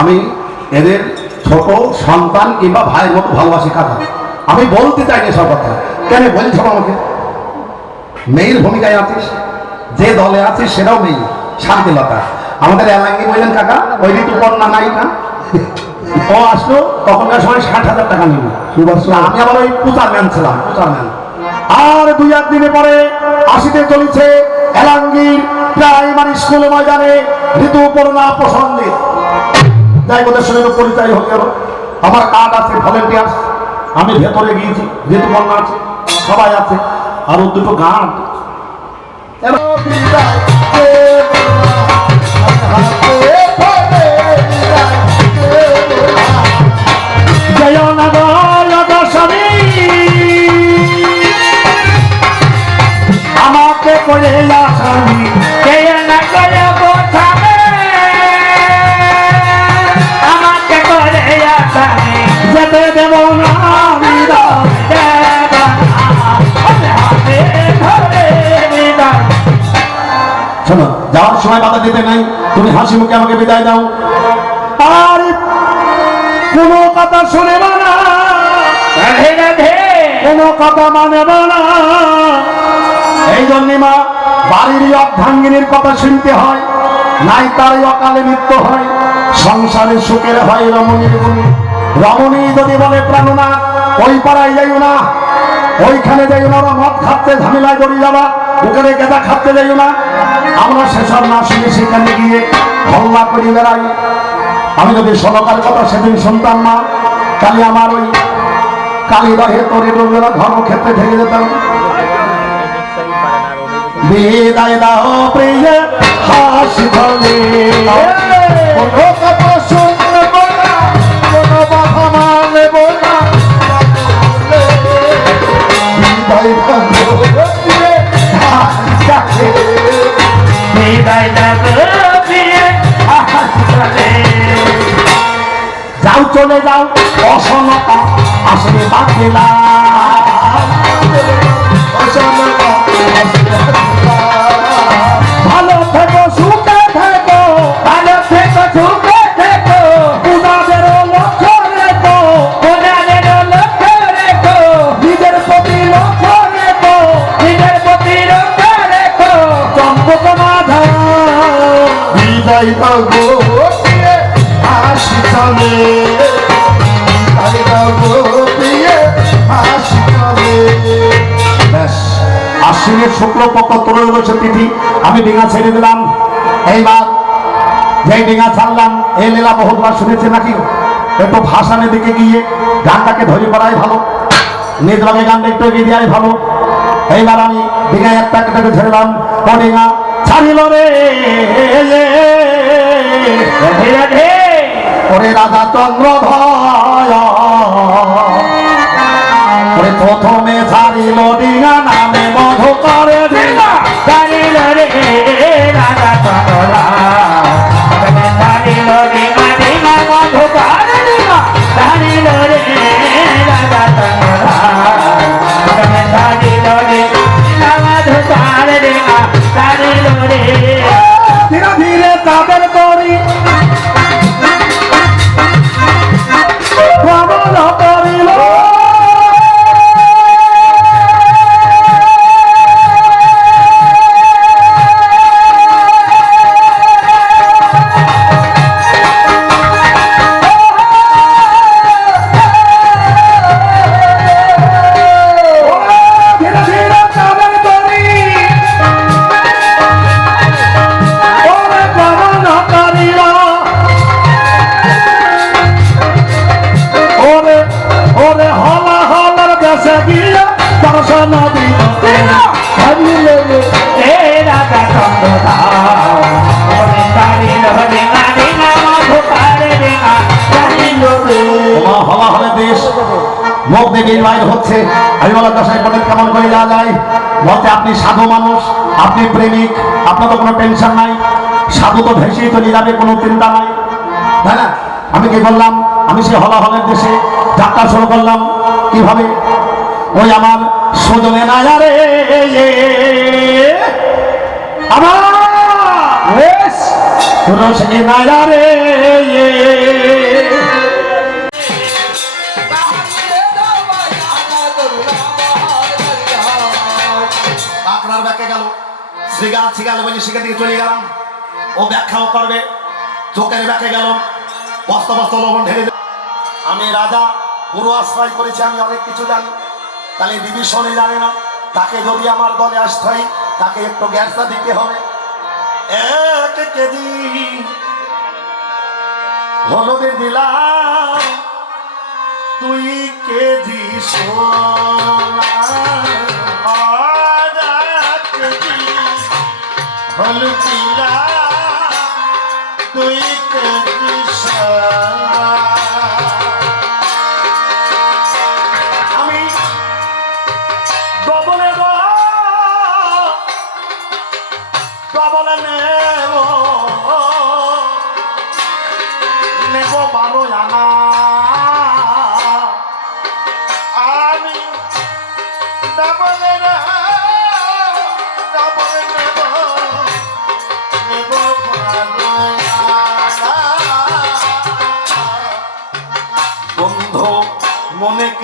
আমি এদের ছোট সন্তান কিংবা ভাইয়ের মতো ভালোবাসি কাকা আমি বলতে চাই না সব কথা। কেন বলছ আমাকে? মেয়ের ভূমিকায় আছিস? যে দলে আছিস সেটাও মেয়ে। শান্তিলতা। আমাদের এলাঙ্গি বললেন কাকা? ওই ঋতুপর্ণা নাই না? ও আসলো তখনকার সময় ষাট হাজার টাকা নিল। আমি আবার ওই পূজার ম্যান ছিলাম পূজার ম্যান। আর দুই এক দিনে পরে আসিতে চলেছে এলাঙ্গির প্রাইমারি স্কুল ময়দানে ঋতুপর্ণা প্রসঙ্গে যাই সঙ্গে একটু পরিচয় হয়ে গেল। আমার কার্ড আছে ভলেন্টিয়ার্স আমি ভেতরে গিয়েছি ঋতুপর্ণা আছে, সবাই আছে, আর দুটো গান। আমাকে করে আসামি। যাওয়ার সময় বাধা দিতে নাই। তুমি হাসি মুখে আমাকে বিদায় দাও। আর কোনো কথা শুনে না। কোনো কথা মানে না। এই জন্যে মা বাড়ির অর্ধাঙ্গিনীর কথা শুনতে হয়। নাই তার অকালে মৃত্যু হয়। সংসারে সুখের হয় রমণীর গুণী। রমণী যদি বলে প্রাণনা ওই পাড়ায় যাইও না। ওইখানে যাইও না ওরা মদ খাচ্ছে ঝামেলায় জড়িয়ে যাবা। ওখানে গেঁদা খাচ্ছে যাইও না। আমরা সেসব না শুনে সেখানে গিয়ে হল্লা করি বেড়াই। আমি যদি সলকাল কথা সেদিন শুনতাম না কালি আমার ওই কালী রহে তরি ডোবেরা ধর্মক্ষেত্রে ঢেকে যেতাম বিদায় দাও প্রিয়, হাসি ধরে ত্রয়োদশ তিথি, আমি ডিঙা ছেড়ে দিলাম। এইবার যেই ডিঙা ছাড়লাম, এই লীলা বহুতবার শুনেছে নাকি? একটু ভাসানের দিকে গিয়ে গানটাকে ধরে পড়াই ভালো। নিজ লগে গানটা একটু এগিয়ে দেওয়াই ভালো। এইবার আমি ডিঙায় একটা কেটে ছেড়লাম ও ডিঙা, ছাড়িল রে ওরে রাজা চন্দ্র ওরে প্রথমে ছাড়িল ডিঙা, নামে মধু করে ডিঙা রে রাধা চন্দ্রা করছে আমি বলা দশায় পণ্ডিত কেমন করে যাওয়া যায়? বলতে আপনি সাধু মানুষ, আপনি প্রেমিক, আপনার তো কোনো টেনশন নাই। সাধু তো ভেসেই চলে যাবে কোনো চিন্তা নাই। না? আমি কি বললাম? আমি সেই হলাহলের দেশে যাত্রা শুরু করলাম। কীভাবে? ওই আমার সজনে না রে, আমার রসে না রে ব্যাখ্যা গেল। শ্রীগাল শ্রীগাল বলে সেখান থেকে চলে গেলাম, ও ব্যাখ্যাও করবে, চোখের ব্যাখ্যা গেল, বস্তা বস্তা লবণ ঢেলে দিল। আমি রাজা, গুরু আশ্রয় করেছি, আমি অনেক কিছু জানি। তাহলে বিভীষণই জানে না। তাকে যদি আমার দলে আসতে তাকে একটু গ্যাসটা দিতে হবে। এক কেজি হলুদে দিলাম, দুই কেজি সোনা। হলুচিলা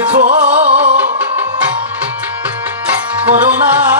দিয়েছ করোনা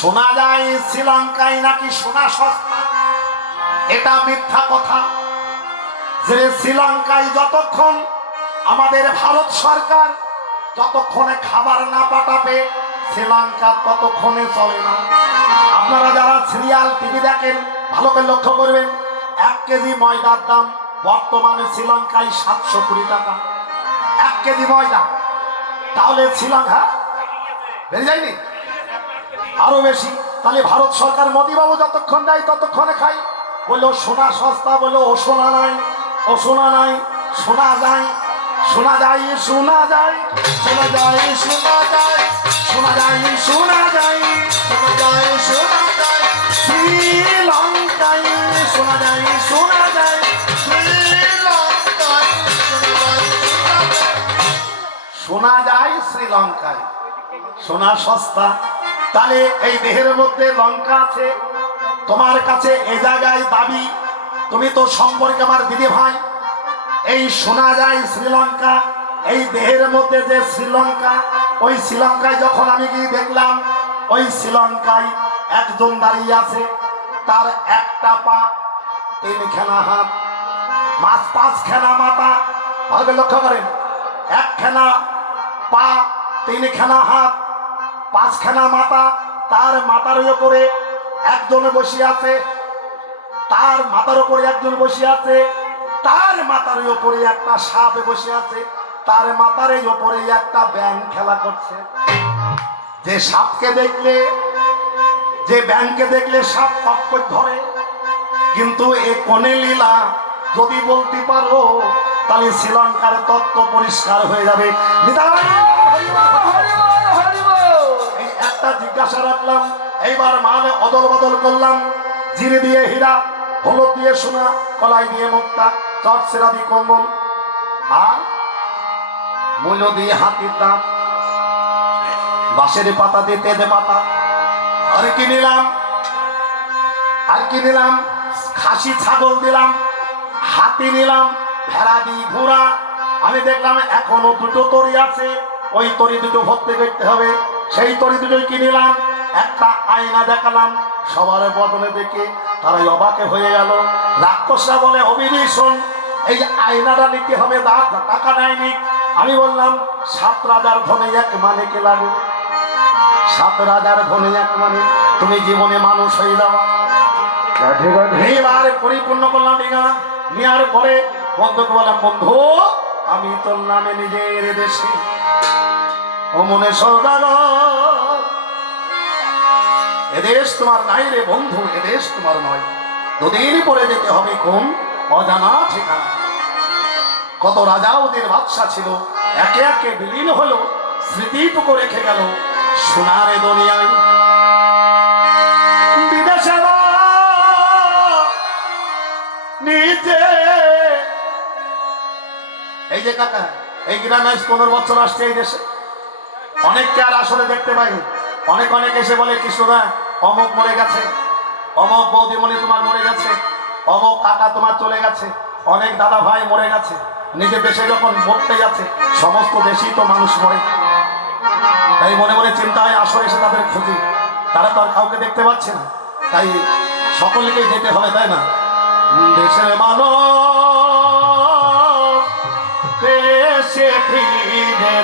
শোনা যায় শ্রীলঙ্কায় নাকি সোনা সস্তা এটা মিথ্যা কথা। যে শ্রীলঙ্কায় যতক্ষণ আমাদের ভারত সরকার যতক্ষণে খাবার না পাঠাবে, শ্রীলঙ্কা ততক্ষণে চলে না। আপনারা যারা সিরিয়াল, টিভি দেখেন, ভালো করে লক্ষ্য করবেন, এক কেজি ময়দার দাম বর্তমানে শ্রীলঙ্কায় সাতশো কুড়ি টাকা। এক কেজি ময়দা। তাহলে শ্রীলঙ্কা বেড়ে যায়নি? আরও বেশি তাহলে ভারত সরকার মোদীবাবু যতক্ষণ দেয় ততক্ষণে খাই বলল সোনা সস্তা বলল ও সোনা নাই ও সোনা নাই শোনা যায় শোনা যায় শোনা যায় শোনা যায় শোনা যায় শোনা যায় শোনা যায় শোনা যায় শোনা যায় শ্রীলঙ্কায় শোনা যায় শোনা যায় শ্রীলঙ্কায় শোনা যায় শোনা যায় শোনা যায় শ্রীলঙ্কায় সোনা সস্তা তাহলে এই দেহের মধ্যে লঙ্কা আছে, তোমার কাছে এ জায়গায় দাবি, তুমি তো সম্পর্কে আমার দিদি ভাই। এই শোনা যায় শ্রীলঙ্কা, এই দেহের মধ্যে যে শ্রীলঙ্কা, ওই শ্রীলঙ্কায় যখন আমি গিয়ে দেখলাম, ওই শ্রীলঙ্কায় একজন দাঁড়িয়ে আছে, তার একটা পা তিনখানা হাত, মাছ পাঁচ খেনা মাথা করে লক্ষ্য করেন একখানা পা তিনখানা হাত পাঁচখানা মাথা তার মাথার উপরে একজন বসে আছে, তার মাথার উপরে একজন বসে আছে, তার মাথার উপরে একটা সাপ বসে আছে, তার মাথার উপরে একটা ব্যাং খেলা করছে। যে সাপকে দেখলে, যে ব্যাংকে দেখলে সাপ করে ধরে, কিন্তু এ কনে লীলা যদি বলতে পারো, তাহলে শ্রীলঙ্কার তত্ত্ব পরিষ্কার হয়ে যাবে। একটা জিজ্ঞাসা রাখলাম, এইবার মালে অদল বদল করলাম, জিরে দিয়ে হীরা, হলুদ দিয়ে সোনা, কলাই দিয়ে মুক্তা, চট সেরা দিয়ে কম্বল। আর মূল্য দিয়ে হাতির দাঁত, বাঁশের পাতা দিয়ে তেঁদে পাতা আর কি নিলাম? আর কি নিলাম? খাসি ছাগল দিলাম, হাতি নিলাম, ভেড়া দি ঘোড়া। আমি দেখলাম এখনও দুটো তরি আছে, ওই তরি দুটো ভর্তি করতে হবে। সেই তরি দুটোই কি নিলাম? একটা আয়না দেখালাম, সবার বদলে দেখে তারাই অবাকে হয়ে গেল। রাক্ষসরা বলে অবিভীষণ এই আয়নাটা নিতে হবে, দাঁত টাকা নেয়নি। আমি বললাম, সাত রাজার ধনে এক মানে কে লাগে। সাত রাজার ধনে এক মানে তুমি জীবনে মানুষ হয়ে যাও। ঠিক আছে এইবার পরিপূর্ণ করলাম ডিঙা। নেওয়ার পরে বন্ধুকে বললাম বন্ধু, আমি তোর নামে নিজের দেশে ও মনে সৌদাগর, এদেশ তোমার নাই রে বন্ধু, এদেশ তোমার নয়। দুদিন পরে যেতে হবে কোন অজানা ঠিকানা। কত রাজা ওদের বাদশা ছিল, একে একে বিলীন হলো স্মৃতিটুকু রেখে গেল সোনারে দুনিয়ায়। বিদেশে নিচে। এই যে কাকা, এই গ্রামে পনেরো বছর আসছে এই দেশে। অনেককে আর আসলে দেখতে পাই অনেক অনেক এসে বলে, কৃষ্ণদা, অমক মরে গেছে। অমক বৌদিমণি তোমার মরে গেছে। অমক কাকা তোমার চলে গেছে। অনেক দাদা ভাই মরে গেছে। নিজের দেশে যখন মরতে যাচ্ছে, সমস্ত দেশেই তো মানুষ মরে। তাই মনে মনে চিন্তা হয়, আসলে এসে তাদের খুঁজি তারা তো আর কাউকে দেখতে পাচ্ছে না। তাই সকলকেই যেতে হবে, তাই না? দেশের মানুষ দেশে ফিরে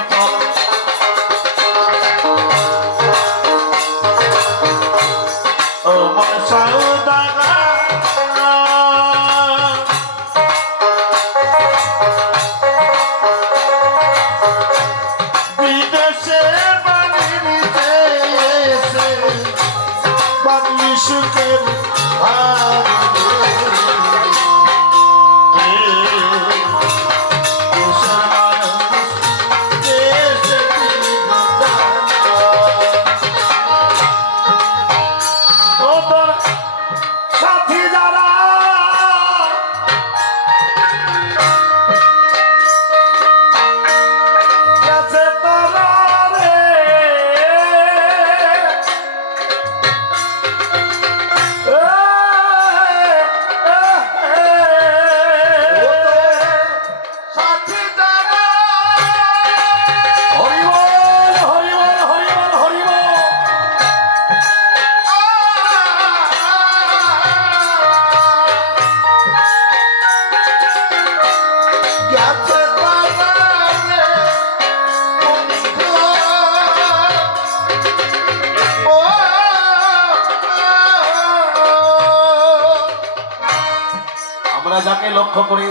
লক্ষ্য করি,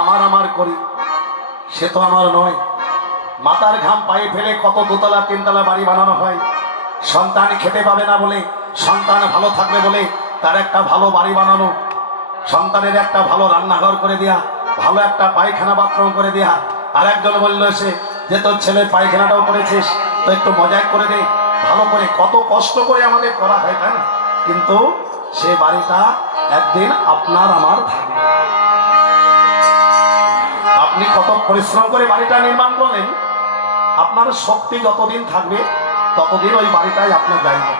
আমার আমার করি, সে তো আমার নয়। মাতার ঘাম পায়ে ফেলে কত দোতলা, তিনতলা বাড়ি বানানো হয়। সন্তান খেতে পাবে না বলে, সন্তান ভালো থাকবে বলে তার একটা ভালো বাড়ি বানানো। সন্তানের একটা ভালো রান্নাঘর করে দেয়া, ভালো একটা পায়খানা বাথরুম করে দেয়া। আর একজন বলল এসে যে তোর ছেলে পায়খানাটাও করেছিস, তো একটু মজাক করে দে। ভালো করে কত কষ্ট করে আমাদের করা হয়, তাই না? কিন্তু সে বাড়িটা একদিন আপনার আমার থাকবে। আপনি কত পরিশ্রম করে বাড়িটা নির্মাণ করলেন, আপনার শক্তি যতদিন থাকবে, ততদিন ওই বাড়িটাই আপনার দায়িত্ব।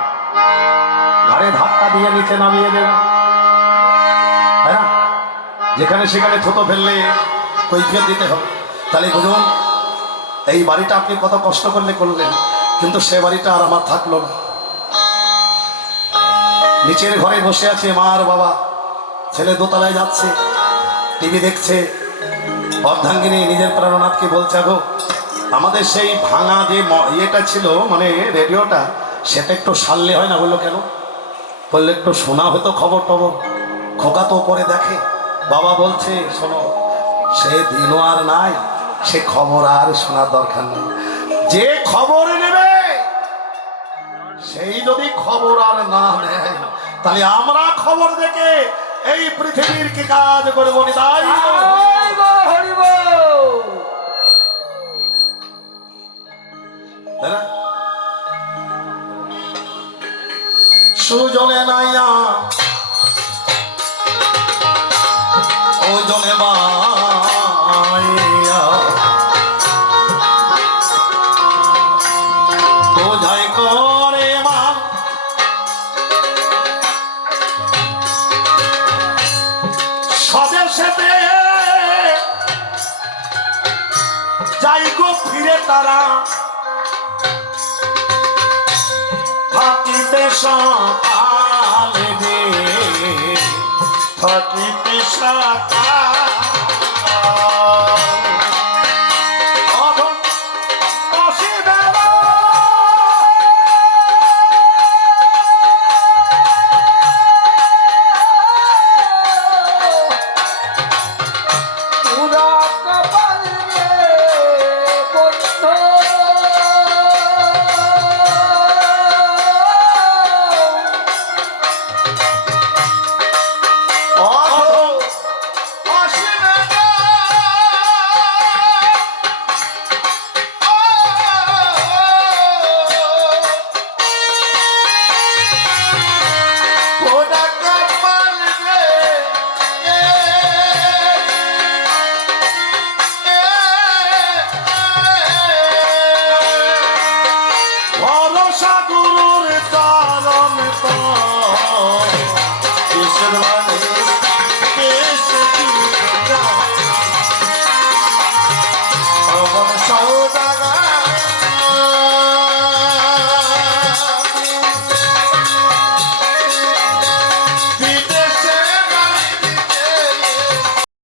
ঘাড়ে ধাক্কা দিয়ে নিচে নামিয়ে দেবেন তাই না যেখানে সেখানে থুতো ফেললে কৈফিয়ত দিতে হবে। তাহলে বুঝুন, এই বাড়িটা আপনি কত কষ্ট করলে করলেন, কিন্তু সে বাড়িটা আর আমার থাকল না। নিচের ঘরে বসে আছে মা আর বাবা। ছেলে দোতলায় যাচ্ছে, টিভি দেখছে অর্ধাঙ্গিনী নিজের প্রাণনাথকে বলছে গো আমাদের সেই ভাঙা যে ইয়েটা ছিল মানে রেডিওটা, সেটা একটু সারলে হয় না বলল কেন? বললে একটু শোনা হতো খবর টবর। খোকা তো পরে দেখে। বাবা বলছে, শোনো, সে দিনও আর নাই, সে খবর আর শোনার দরকার নেই। যে খবর নেবে, সেই যদি খবর আর না নেয়, তাহলে আমরা খবর দেখে এই পৃথিবীর কি কাজ করব তাই সুজনে নাইয়া। ওজনে মাইয়া। বোঝাই করে মা। স্বদেশেতে যাই গো ফিরে তারা। সকালে রে। থাকিতে সকাল